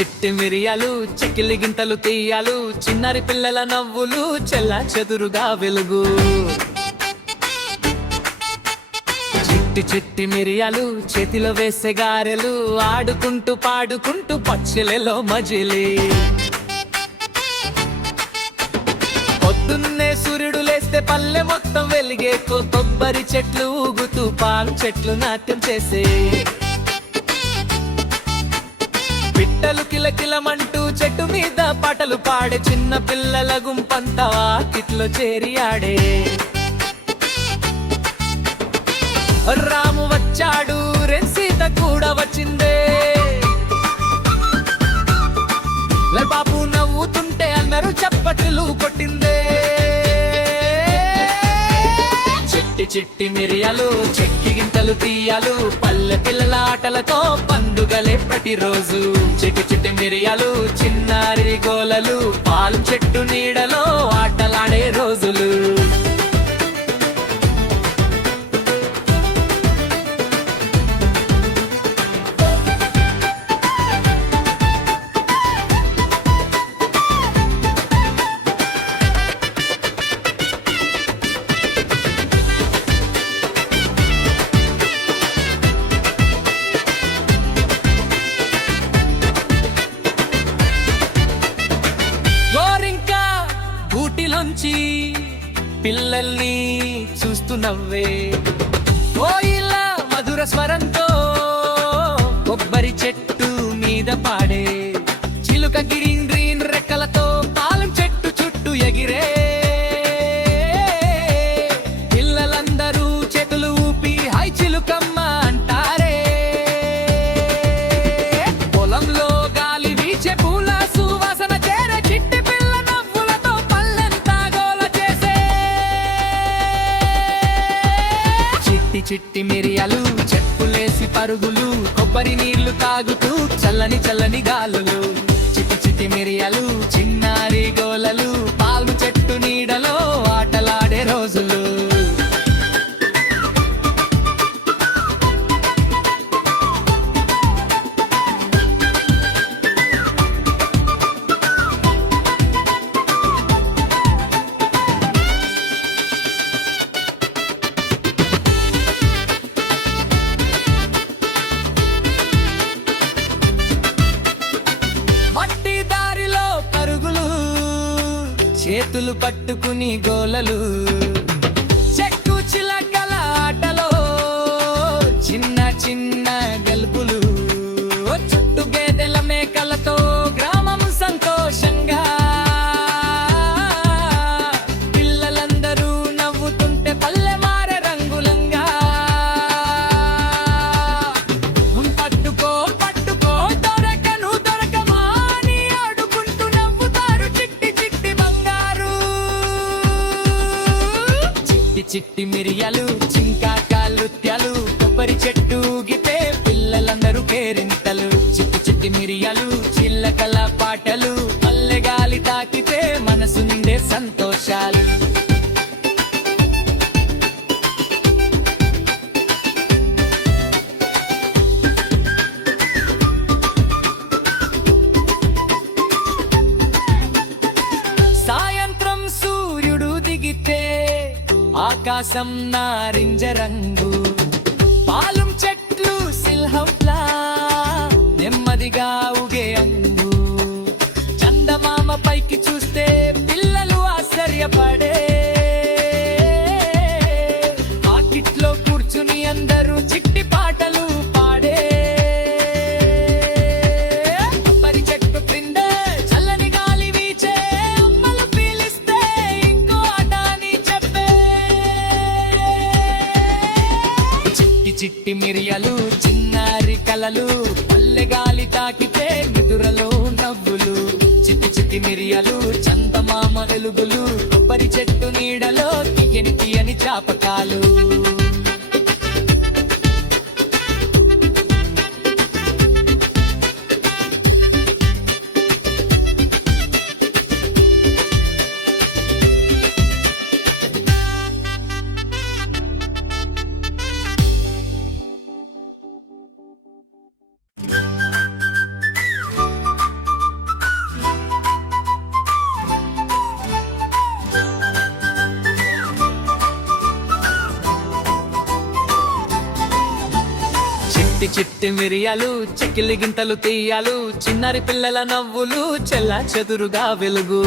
చిట్టి మిరియాలు చెక్కిలి గింతలు తీయాలు చిన్నారి పిల్లల నవ్వులు చెల్ల చెదురుగా వెలుగు చిట్టి చిట్టి మిరియాలు చేతిలో వేసే గారెలు ఆడుకుంటూ పాడుకుంటూ పచ్చిలలో మజిలి పొద్దున్నే సూర్యుడు లేస్తే పల్లె మొత్తం వెలిగే కొబ్బరి చెట్లు ఊగుతూ పాలు చెట్లు నాట్యం చేసే పిట్టలు కిలకిలమంటూ చెట్టు మీద పాటలు పాడే చిన్న పిల్లల గుంపంతా వాకిట్లో చేరి ఆడే రాము వచ్చాడు సీత కూడా వచ్చిందే బాబు నవ్వుతుంటే అందరూ చప్పట్లు కొట్టిందే చిట్టి చిట్టి మిరియాలు చెక్కి గింతలు తీయాలు పల్లె పిల్లల ఆటలతో పండుగలే ప్రతిరోజు చిట్టి చిట్టి మిరియాలు చిన్నారి గోలలు పాలు చెట్టు నీడలో ఆటలాడే రోజులు గూటిలోంచి పిల్లల్ని చూస్తూ నవ్వే ఓయిలా మధుర స్వరంతో కొబ్బరి చెట్టు మీద పాడే చిలుక గ్రీన్ గ్రీన్ రెక్కలతో పాలం చెట్టు చుట్టూ ఎగిరే పిల్లలందరూ చేతులు ఊపి హై చిలుకమ్మ అంటారే పొలంలో గాలి వీచే పూల సువాసన చేరే చిట్టి చిట్టి మిరియాలు చెప్పులేసి పరుగులు కొబ్బరి నీళ్లు తాగుతూ చల్లని చల్లని గాలులు చిట్టి చిట్టి మిరియాలు చిన్నారి గోలలు పాలు చెట్టు నీడలో ఆటలాడే రోజులు చేతులు పట్టుకుని గోలలు చెక్కు చిలకల ఆటలో చిన్న చిన్న గెలుపులు చుట్టు గేదెల మేకలతో గ్రామం సంతోషంగా పిల్లలందరూ నవ్వుతుంటే పల్లె మారే రంగులంగా పట్టుకో పట్టుకో దొరకను దొరకమా అని ఆడుకుంటూ నవ్వుతారు చిట్టి చిట్టి చిట్టి మిరియాలు చింకాకాలుత్యాలు కొబ్బరి చెట్టు గితే పిల్లలందరూ కేరింతలు చిట్టి చిట్టి మిరియాలు చిల్లకల పాటలు పల్లె గాలి తాకితే మనసు నిండే సంతోషాలు సాయంత్రం సూర్యుడు దిగితే ఆకాశం నారింజ రంగు పాలం చెట్లు సిల్హంలా నెమ్మదిగా ఊగే అంగు చందమామ పైకి చూస్తే పిల్లలు ఆశ్చర్యపడే ఆకిట్లో కూర్చుని అందరూ చిట్టి పాటలు పాడే కొబ్బరి చెట్టు క్రింద చల్లని గాలి వీచే అమ్మలు పీలిస్తే ఇంకో ఆట అని చెప్పే చిట్టి మిరియాలు చిన్నారి కలలు పల్లె గాలి తాకితే నిదురలో నవ్వులు చిట్టి చిట్టి మిరియాలు చందమామ వెలుగులు కొబ్బరి చెట్టు నీడలో తీయని తీయని జ్ఞాపకాలు చిట్టి మిరియాలు చెక్కిలి గింతలు తీయాలు చిన్నారి పిల్లల నవ్వులు చెల్లా చెదురుగా వెలుగు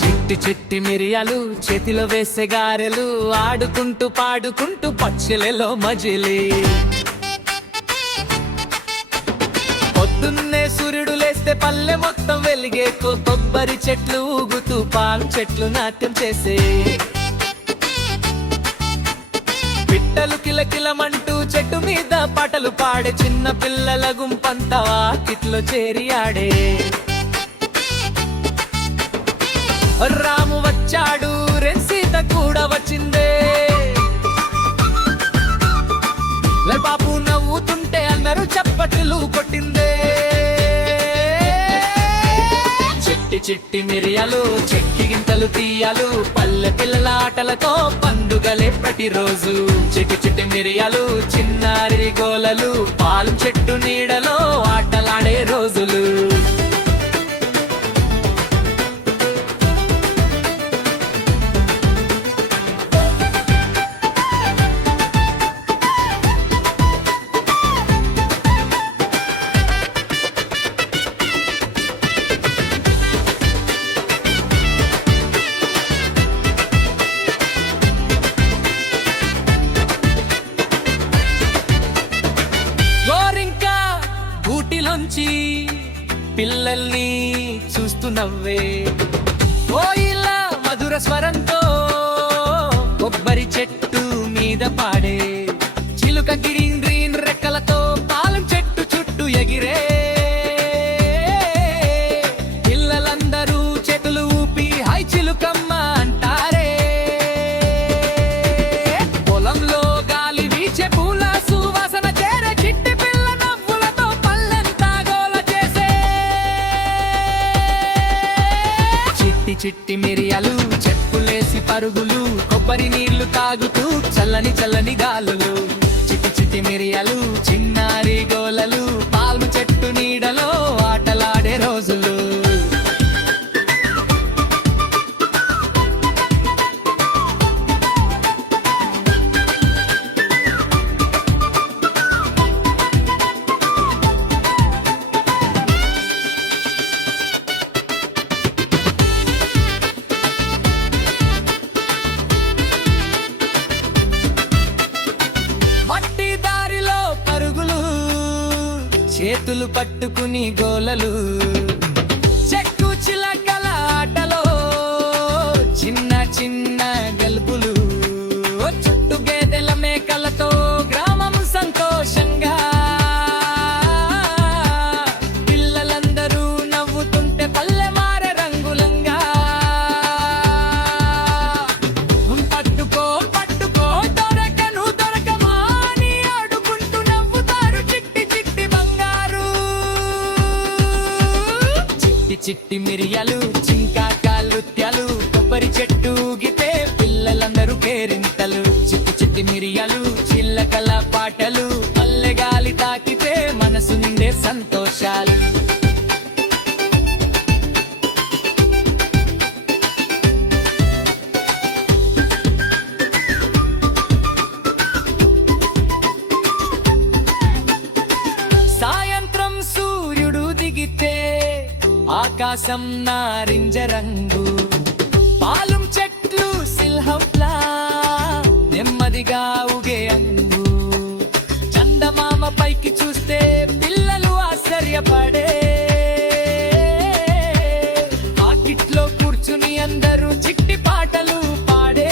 చిట్టి చిట్టి మిరియాలు చేతిలో వేసే గారెలు ఆడుకుంటూ పాడుకుంటూ పచ్చిలలో మజిలి పొద్దున్నే సూర్యుడు లేస్తే పల్లె మొత్తం వెలిగే కొబ్బరి చెట్లు ఊగుతూ పాలు చెట్లు నాట్యం చేసే పిట్టలు కిలకిలమంటూ చెట్టు మీద పాటలు పాడే చిన్న పిల్లల గుంపంతా వాకిట్లో చేరి ఆడే రాము వచ్చాడు సీత కూడా వచ్చిందే బాబు నవ్వుతుంటే అందరూ చప్పట్లు కొట్టిందే చిట్టి చిట్టి మిరియాలు చెక్కి గింతలు తీయాలు పల్లె పిల్లల ఆటలతో పండుగలే ప్రతిరోజు చిట్టి చిట్టి మిరియాలు చిన్నారి గోలలు పాలు చెట్టు నీడలో ఆటలాడే రోజులు గూటిలోంచి పిల్లల్ని చూస్తూ నవ్వే కోయిలా మధుర స్వరంతో కొబ్బరి చెట్టు మీద పాడే చిలుక గ్రీన్ గ్రీన్ రెక్కలతో పాలం చెట్టు చుట్టూ ఎగిరే పిల్లలందరూ చేతులు ఊపి హై చిలుకమ్మ అంటారే పొలంలో గాలి వీచే పూల సువాసన చేరే చిట్టి చిట్టి మిరియాలు చెప్పులేసి పరుగులు కొబ్బరి నీళ్లు తాగుతూ చల్లని చల్లని గాలులు చిట్టి చిట్టి మిరియాలు చిన్నారి గోలలు పాలు చెట్టు నీడలో ఆటలాడే రోజులు చేతులు పట్టుకుని గోలలు చెక్కు చిలకల ఆటలో చిన్న చిన్న గెలుపులు చుట్టు గేదెల మేకలతో గ్రామం సంతోషంగా పిల్లలందరూ నవ్వుతుంటే పల్లె మారే రంగులంగా పట్టుకో పట్టుకో దొరకను దొరకమా అని ఆడుకుంటూ నవ్వుతారు చిట్టి చిట్టి చిట్టి మిరియాలు చింకాకాలుత్యాలు కొబ్బరి చెట్టు గితే పిల్లలందరూ కేరింతలు చిట్టి చిట్టి మిరియాలు చిల్లకల పాటలు పల్లె గాలి తాకితే మనసు నిండే సంతోషాలు సాయంత్రం సూర్యుడు దిగితే ఆకాశం నారింజ రంగు పాలం చెట్లు సిల్హంలా నెమ్మదిగా ఊగే అంగు చందమామ పైకి చూస్తే పిల్లలు ఆశ్చర్యపడే పాకిట్లో కూర్చుని అందరూ చిట్టి పాటలు పాడే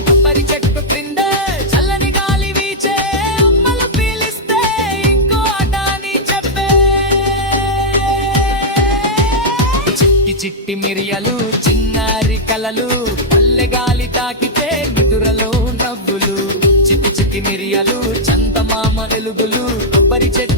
కొబ్బరి చెట్టు క్రింద చల్లని గాలి వీచే అమ్మలు పీలిస్తే ఇంకో ఆట అని చెప్పే చిట్టి మిరియాలు చిన్నారి కలలు పల్లె గాలి తాకితే నిదురలో నవ్వులు చిట్టి చిట్టి మిరియాలు చందమామ వెలుగులు కొబ్బరి చెట్టు